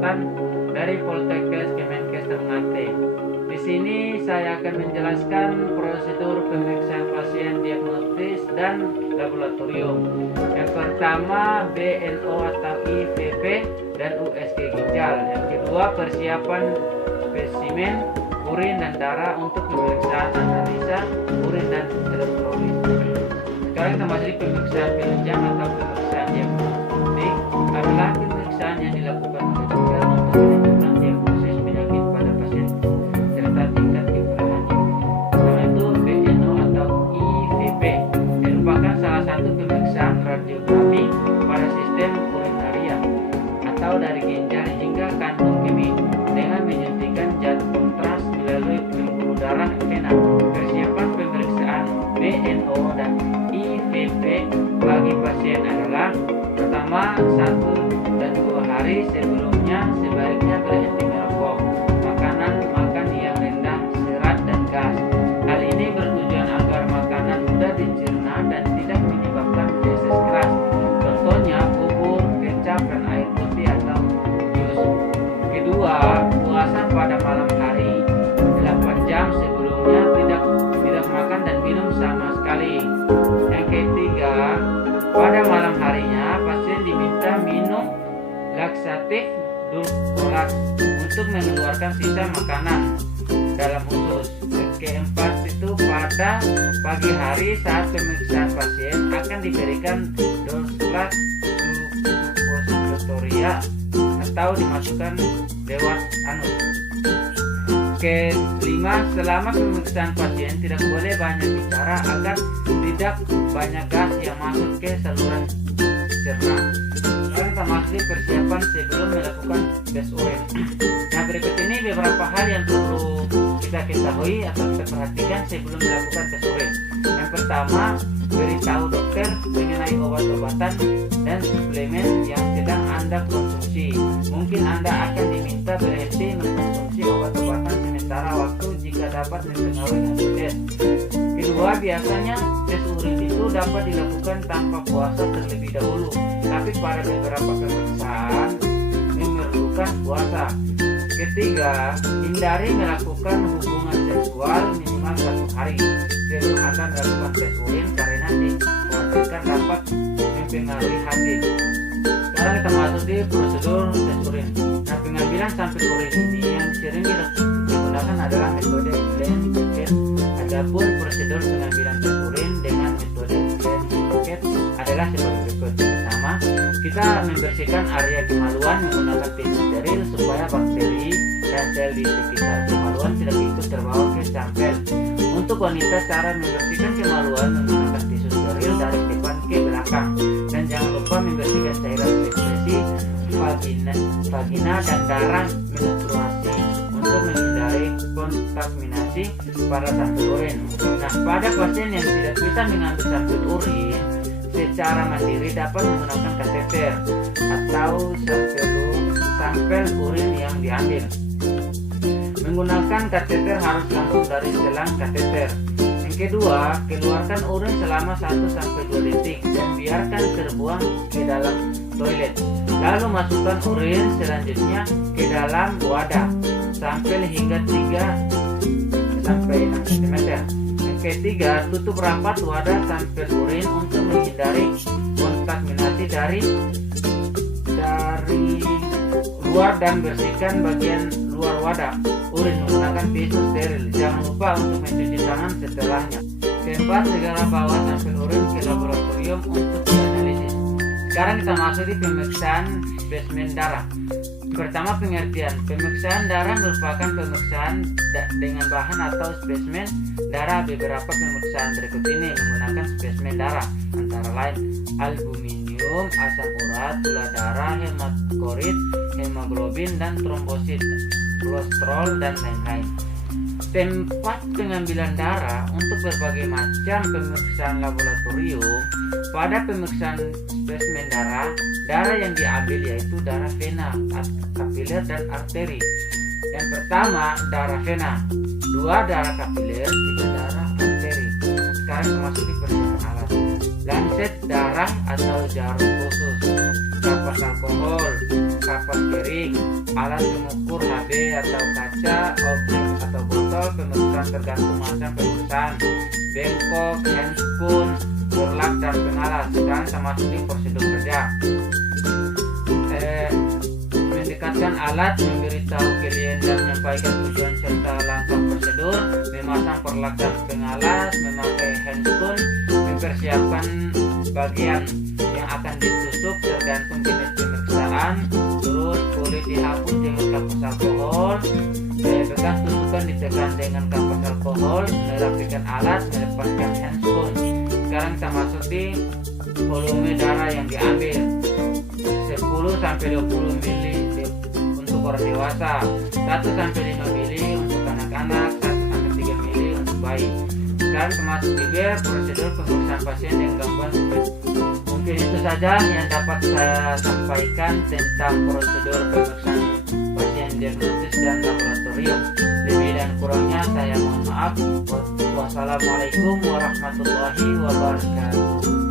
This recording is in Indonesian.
Kesehatan dari Poltekkes Kemenkes Ternate. Di sini saya akan menjelaskan prosedur pemeriksaan pasien diagnostis dan laboratorium. Yang pertama BNO atau IVP dan USG ginjal. Yang kedua persiapan spesimen urin dan darah untuk pemeriksaan analisa urin dan elektrolit. Sekarang kita masuk di pemeriksaan penunjang atau pemeriksaan diagnostik adalah pemeriksaan yang dilakukan oleh dokter untuk menentukan diagnosis penyakit pada pasien serta tingkat keparahannya. Setelah itu BNO atau IVP merupakan salah satu pemeriksaan radiografi pada sistem urinaria atau dari ginjal hingga kantung kemih dengan menyuntikkan zat kontras melalui pembuluh darah vena. Persiapan pemeriksaan BNO dan IVP bagi pasien adalah: pertama, 1 dan 2 hari sebelumnya sebaiknya berhenti merokok, makan yang rendah serat dan gas. Hal ini bertujuan agar makanan mudah dicerna dan tidak menyebabkan feses keras. Contohnya bubur, kecap, dan air putih atau jus. Kedua, puasa pada malam hari 8 jam sebelumnya tidak makan dan minum sama sekali. Yang ketiga, pada malam harinya pasien diminta minum laksatif dulcolax untuk mengeluarkan sisa makanan dalam usus. Keempat itu pada pagi hari saat pemeriksaan pasien akan diberikan dulcolax suppositoria atau dimasukkan lewat anus. Kelima, selama pemeriksaan pasien tidak boleh banyak bicara agar tidak banyak gas yang masuk ke saluran cerna. Sekarang kita masuk di persiapan sebelum melakukan tes urin. Nah, berikut ini beberapa hal yang perlu kita ketahui atau kita perhatikan sebelum melakukan tes urin. Yang pertama, beritahu dokter mengenai obat-obatan dan suplemen yang sedang Anda konsumsi. Mungkin Anda akan diminta berhenti mengkonsumsi obat-obatan sementara waktu jika dapat mempengaruhi hasil tes. Kedua, biasanya tes urin itu dapat dilakukan tanpa puasa terlebih dahulu, tapi pada beberapa pemeriksaan memerlukan puasa. Ketiga, hindari melakukan hubungan seksual minimal 1 hari sebelum Anda melakukan tes urin karena dikhawatirkan dapat mempengaruhi hasil. Sekarang kita masuk di prosedur tes urin. Nah, pengambilan sampel urin ini yang sering digunakan adalah metode blend bucket. Adapun prosedur pengambilan tes urin dengan metode blend bucket adalah sebagai berikut. Pertama, kita membersihkan area kemaluan menggunakan tisu steril supaya bakteri dan sel di sekitar kemaluan tidak ikut terbawa ke sampel. Untuk wanita, cara membersihkan kemaluan menggunakan tisu steril dari depan ke belakang, dan jangan lupa membersihkan cairan sekresi vagina dan darah menstruasi untuk menghindari kontaminasi pada sampel urin. Nah, pada pasien yang tidak bisa mengambil sampel urin secara mandiri dapat menggunakan kateter atau sampel urin yang diambil. Menggunakan kateter harus langsung dari selang kateter. Yang kedua, keluarkan urin selama 1-2 detik dan biarkan terbuang ke dalam toilet. Lalu masukkan urin selanjutnya ke dalam wadah sampel hingga 3-6 cm. Yang ketiga, tutup rapat wadah sampel urin untuk menghindari kontaminasi dari luar dan bersihkan bagian luar wadah urin menggunakan tisu steril. Jangan lupa untuk mencuci tangan setelahnya. Keempat, segera bawa sampel urin ke laboratorium untuk dianalisis. Sekarang kita masuk di pemeriksaan spesimen darah. Pertama, pengertian. Pemeriksaan darah merupakan pemeriksaan dengan bahan atau spesimen darah. Beberapa pemeriksaan berikut ini menggunakan spesimen darah, antara lain albuminium, asam urat, gula darah, hematorit, hemoglobin, dan trombosit, kolesterol, dan lain-lain. Tempat pengambilan darah untuk berbagai macam pemeriksaan laboratorium. Pada pemeriksaan spesimen darah yang diambil yaitu darah vena, kapiler, dan arteri. Yang pertama, darah vena, 2 darah kapiler, 3 darah arteri. Sekarang masuk di persiapan alat. Lancet darah atau jarum khusus, kapas alkohol, kapas kapas kering, alat pengukur HB atau kaca, objek atau botol, pemeriksaan tergantung macam pemeriksaan, bengkok, handspoon, borlak dan pengalas. Sekarang kita masuki prosedur kerja. Mendekatkan alat, memberitahu klien dan menyampaikan tujuan serta langkah prosedur, memasang perlak dan pengalas, memakai handspoon, mempersiapkan bagian yang akan ditusuk tergantung jenis pemeriksaan, terus kulit dihapus dengan kapas alkohol, bekas tusukan ditekan dengan kapas alkohol, merapikan alat, melepaskan handspoon. Sekarang kita masuk di volume darah yang diambil 10-20 ml untuk orang dewasa, 1-5 ml untuk anak-anak, 1-3 ml untuk bayi. Sekarang termasuk juga prosedur pemeriksaan pasien dengan gangguan speed. Mungkin itu saja yang dapat saya sampaikan tentang prosedur pemeriksaan pasien diagnosis dan laboratorium. Lebih dan kurangnya saya mohon maaf. Wassalamualaikum warahmatullahi wabarakatuh.